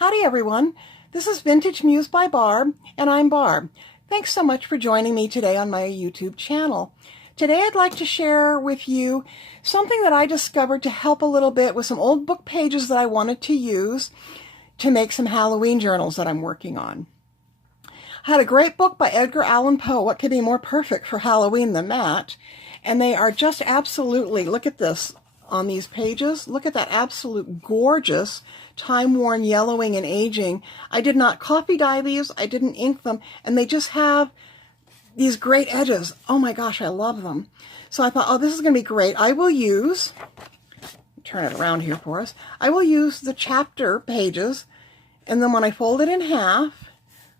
Howdy everyone, this is Vintage Muse by Barb, and I'm Barb. Thanks so much for joining me today on my YouTube channel. Today I'd like to share with you something that I discovered to help a little bit with some old book pages that I wanted to use to make some Halloween journals that I'm working on. I had a great book by Edgar Allan Poe. What could be more perfect for Halloween than that? And they are just absolutely, look at this on these pages. Look at that absolute gorgeous time-worn yellowing and aging. I did not coffee dye these. I didn't ink them. And they just have these great edges. Oh my gosh, I love them. So I thought, oh, this is going to be great. I will use, turn it around here for us. I will use the chapter pages. And then when I fold it in half,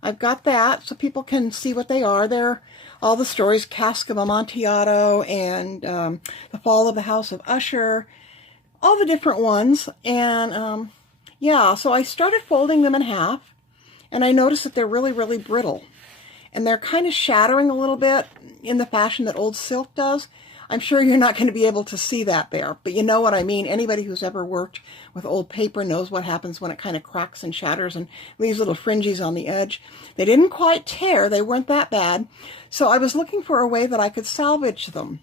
I've got that so people can see what they are. They're all the stories, Cask of Amontillado and The Fall of the House of Usher, all the different ones. And yeah, so I started folding them in half, and I noticed that they're really, really brittle. And they're kind of shattering a little bit in the fashion that old silk does. I'm sure you're not going to be able to see that there, but you know what I mean. Anybody who's ever worked with old paper knows what happens when it kind of cracks and shatters and leaves little fringes on the edge. They didn't quite tear. They weren't that bad. So I was looking for a way that I could salvage them.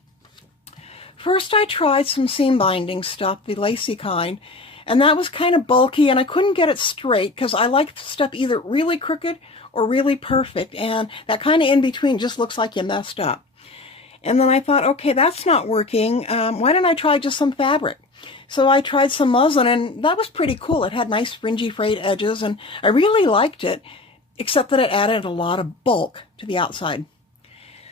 First, I tried some seam binding stuff, the lacy kind, and that was kind of bulky, and I couldn't get it straight because I like stuff either really crooked or really perfect, and that kind of in between just looks like you messed up. And then I thought, okay, that's not working. Why don't I try just some fabric? So I tried some muslin, and that was pretty cool. It had nice fringy frayed edges, and I really liked it, except that it added a lot of bulk to the outside.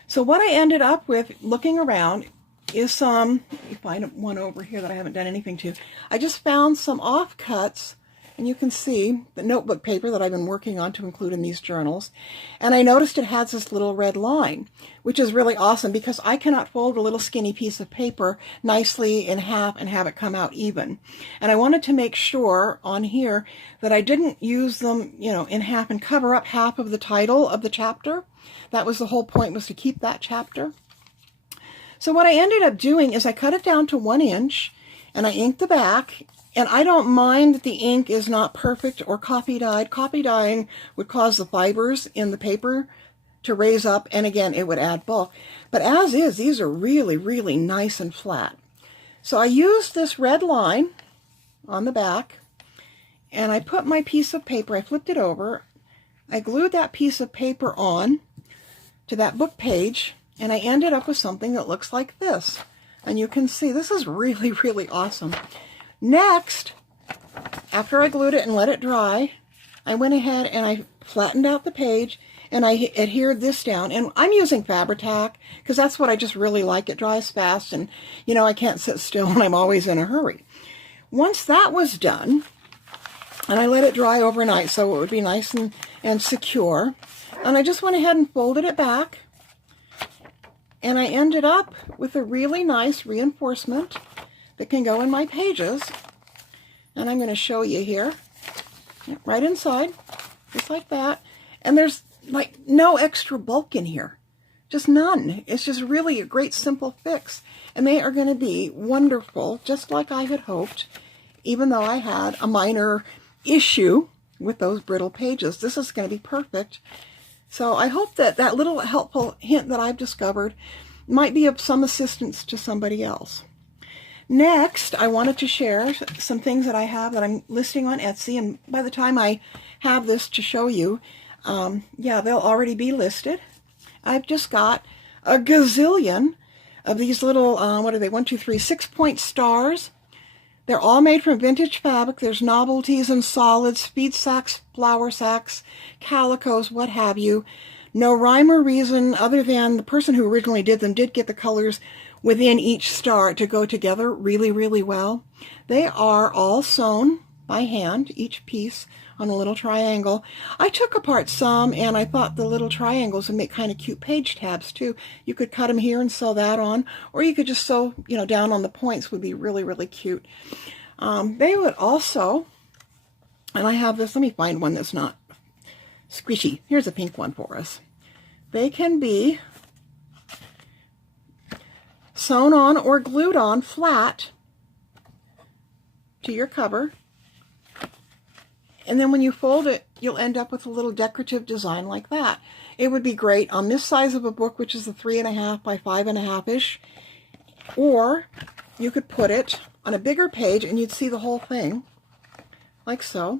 So what I ended up with, looking around, is some, let me find one over here that I haven't done anything to. I just found some offcuts, and you can see the notebook paper that I've been working on to include in these journals. And I noticed it has this little red line, which is really awesome because I cannot fold a little skinny piece of paper nicely in half and have it come out even. And I wanted to make sure on here that I didn't use them, you know, in half and cover up half of the title of the chapter. That was the whole point, was to keep that chapter. So what I ended up doing is I cut it down to 1 inch and I inked the back. And I don't mind that the ink is not perfect or coffee dyed. Coffee dyeing would cause the fibers in the paper to raise up, and again, it would add bulk. But as is, these are really, really nice and flat. So I used this red line on the back, and I put my piece of paper, I flipped it over, I glued that piece of paper on to that book page, and I ended up with something that looks like this. And you can see, this is really, really awesome. Next, after I glued it and let it dry, I went ahead and I flattened out the page and I adhered this down. And I'm using Fabri-Tac because that's what I just really like. It dries fast, and you know, I can't sit still and I'm always in a hurry. Once that was done, and I let it dry overnight so it would be nice and secure, and I just went ahead and folded it back, and I ended up with a really nice reinforcement that can go in my pages. And I'm going to show you here, right inside, just like that. And there's like no extra bulk in here, just none. It's just really a great simple fix. And they are going to be wonderful, just like I had hoped, even though I had a minor issue with those brittle pages. This is going to be perfect. So I hope that that little helpful hint that I've discovered might be of some assistance to somebody else. Next, I wanted to share some things that I have that I'm listing on Etsy, and by the time I have this to show you, yeah, they'll already be listed. I've just got a gazillion of these little, what are they, 1, 2, 3, 6-point stars. They're all made from vintage fabric. There's novelties and solids, feed sacks, flour sacks, calicos, what have you. No rhyme or reason other than the person who originally did them did get the colors within each star to go together really, really well. They are all sewn by hand, each piece on a little triangle. I took apart some, and I thought the little triangles would make kind of cute page tabs too. You could cut them here and sew that on, or you could just sew, you know, down on the points, would be really, really cute. They would also, and I have this, let me find one that's not squishy. Here's a pink one for us. They can be sewn on or glued on flat to your cover, And then when you fold it, you'll end up with a little decorative design like that. It would be great on this size of a book, which is the 3.5 by 5.5-ish. Or you could put it on a bigger page and you'd see the whole thing, like so.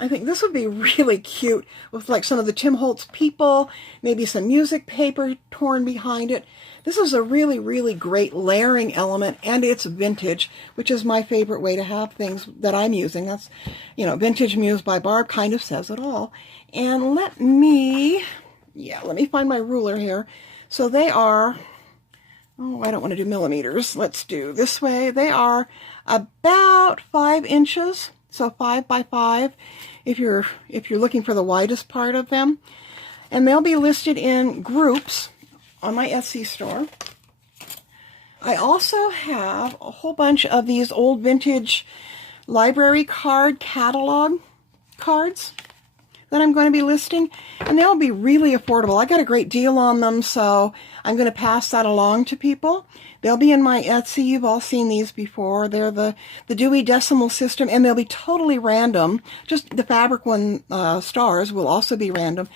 I think this would be really cute with like some of the Tim Holtz people, maybe some music paper torn behind it. This is a really, really great layering element, and it's vintage, which is my favorite way to have things that I'm using. That's, you know, Vintage Muse by Barb kind of says it all. And let me find my ruler here. So they are, oh, I don't want to do millimeters. Let's do this way. They are about 5 inches. So 5 by 5 if you're looking for the widest part of them. And they'll be listed in groups on my Etsy store. I also have a whole bunch of these old vintage library card catalog cards that I'm going to be listing, and they'll be really affordable. I got a great deal on them, so I'm going to pass that along to people. They'll be in my Etsy. You've all seen these before. They're the Dewey Decimal System, and they'll be totally random. Just the fabric one stars will also be random.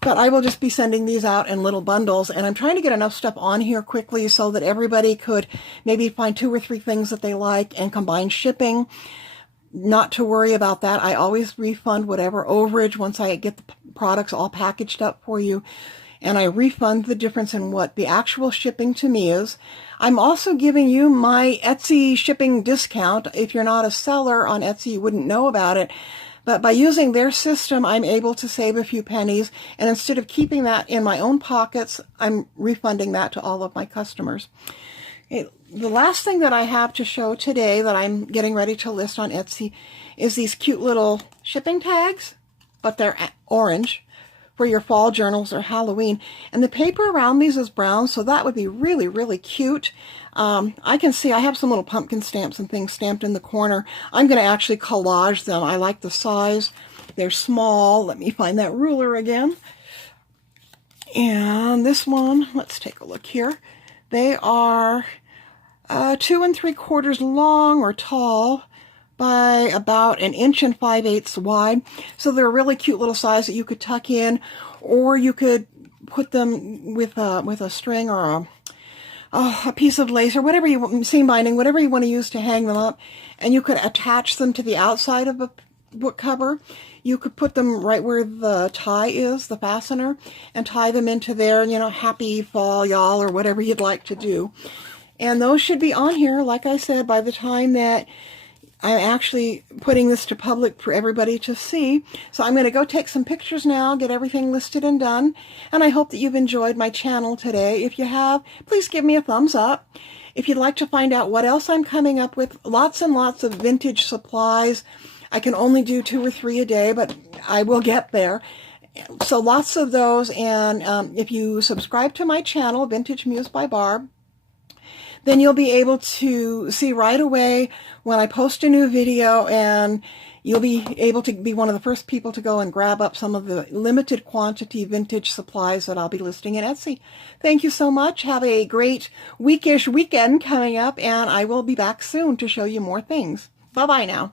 But I will just be sending these out in little bundles, and I'm trying to get enough stuff on here quickly so that everybody could maybe find 2 or 3 things that they like and combine shipping. Not to worry about that. I always refund whatever overage once I get the products all packaged up for you, and I refund the difference in what the actual shipping to me is. I'm also giving you my Etsy shipping discount. If you're not a seller on Etsy, you wouldn't know about it. But by using their system, I'm able to save a few pennies, and instead of keeping that in my own pockets, I'm refunding that to all of my customers. The last thing that I have to show today that I'm getting ready to list on Etsy is these cute little shipping tags, but they're orange for your fall journals or Halloween. And the paper around these is brown, so that would be really, really cute. I can see I have some little pumpkin stamps and things stamped in the corner. I'm going to actually collage them. I like the size. They're small. Let me find that ruler again. And this one, let's take a look here. They are 2 3/4 long or tall by about 1 5/8 wide. So they're a really cute little size that you could tuck in, or you could put them with a string or a piece of lace or whatever you want, seam binding, whatever you want to use to hang them up, and you could attach them to the outside of a book cover. You could put them right where the tie is, the fastener, and tie them into there, you know, happy fall, y'all, or whatever you'd like to do. And those should be on here, like I said, by the time that I'm actually putting this to public for everybody to see. So I'm going to go take some pictures now, get everything listed and done. And I hope that you've enjoyed my channel today. If you have, please give me a thumbs up. If you'd like to find out what else I'm coming up with, lots and lots of vintage supplies. I can only do 2 or 3 a day, but I will get there. So lots of those. And if you subscribe to my channel, Vintage Muse by Barb, then you'll be able to see right away when I post a new video, and you'll be able to be one of the first people to go and grab up some of the limited quantity vintage supplies that I'll be listing in Etsy. Thank you so much. Have a great weekish weekend coming up, and I will be back soon to show you more things. Bye-bye now.